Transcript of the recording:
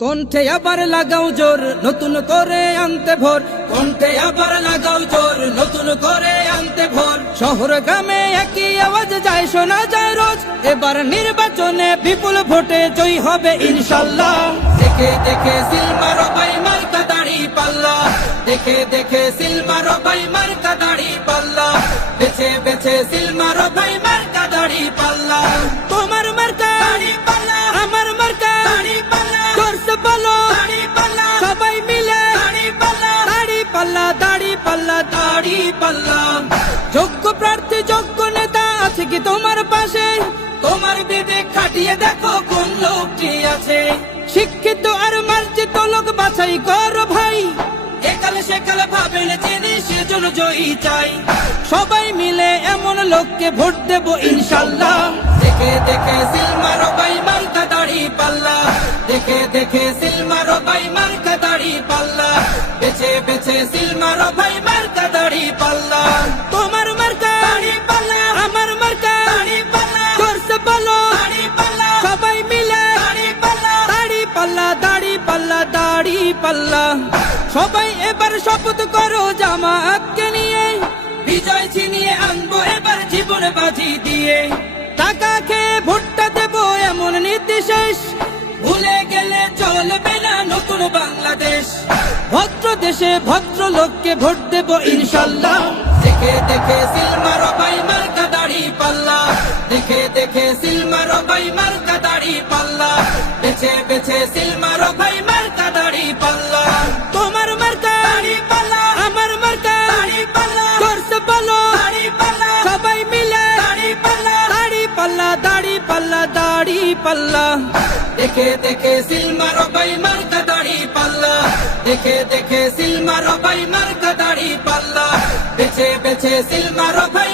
কণ্ঠে আবার লাগাও জোর নতুন করে আনতে ভোর, কণ্ঠে আবার লাগাও জোর নতুন করে আনতে ভোর। শহর গ্রামে একই আওয়াজ যায় শোনা যায় রোজ, এবার নির্বাচনে বিপুল ভোটে জয়ী হবে ইনশাল্লাহ। দেখে দেখে সিল মারো ভাই মার্কা দাড়ি পাল্লা, দেখে দেখে সিল মারো ভাই মার্কা দাড়ি পাল্লা, বেছে বেছে সিল মারো ভাই মার্কা দাড়ি পাল্লা। তোমার মার্কা দাড়ি পাল্লা, আমার মার্কা দাড়ি পাল্লা, জোরসে বলো দাড়ি পাল্লা, সবাই মিলে দাড়ি পাল্লা, দাড়ি পাল্লা, দাড়ি পাল্লা, দাড়ি পাল্লা। যোগ্য প্রার্থী যোগ্য নেতা আছে কি তোমার পাশে? তোমার বিবেক খাটিয়ে দেখো কোন লোকটি আছে। শিক্ষিত আর মার্জিত লোক বাছাই করো ভাই, একালে সেকালে ভাবেন চিনি সেজন্য জয়ী চাই। সবাই মিলে এমন লোককে ভোট দেব ইনশাল্লাহ। দেখে দেখে সিল মারো ভাই মার্কা দাড়ি পাল্লা, দেখে দেখে সিল মারো ভাই মার্কা দাড়ি পাল্লা, বেছে বেছে সিল মারো ভাই মার্কা দাড়ি পাল্লা। তোমার মার্কা দাড়ি পাল্লা, আমার মার্কা দাড়ি পাল্লা, জোরসে বলো দাড়ি পাল্লা, সবাই মিলে দাড়ি পাল্লা, দাড়ি পাল্লা, দাড়ি পাল্লা, দাড়ি পাল্লা। সবাই এবার শপথ করো জামাতকে নিয়ে, বিজয় ছিনিয়ে আনবো এবার জীবন বাজি দিয়ে। টাকা খেয়ে ভোটটা দেবো এমন নীতি শেষ, ভুলে গেলে চলবে না নতুন বাংলাদেশ। ভদ্র দেশে ভদ্র লোককে ভোট দেব ইনশাল্লাহ। দেখে দেখে সিল মারো ভাই মার্কা দাড়ি পাল্লা, দেখে দেখে সিল মারো ভাই মার্কা দাড়ি পাল্লা, বেছে বেছে সিল মারো ভাই মার্কা দাড়ি পাল্লা। তোমার মার্কা দাড়ি পাল্লা, আমার মার্কা দাড়ি পাল্লা, জোরসে বলো দাড়ি পাল্লা, সবাই মিলে দাড়ি পাল্লা, দাড়ি পাল্লা, দাড়ি পাল্লা, দাড়ি পাল্লা। দেখে দেখে সিল মারো ভাই মার্কা দাড়ি পাল্লা, দেখে দেখে সিল মারো ভাই মার্কা দাড়ি পাল্লা, বেছে বেছে সিল মারো ভাই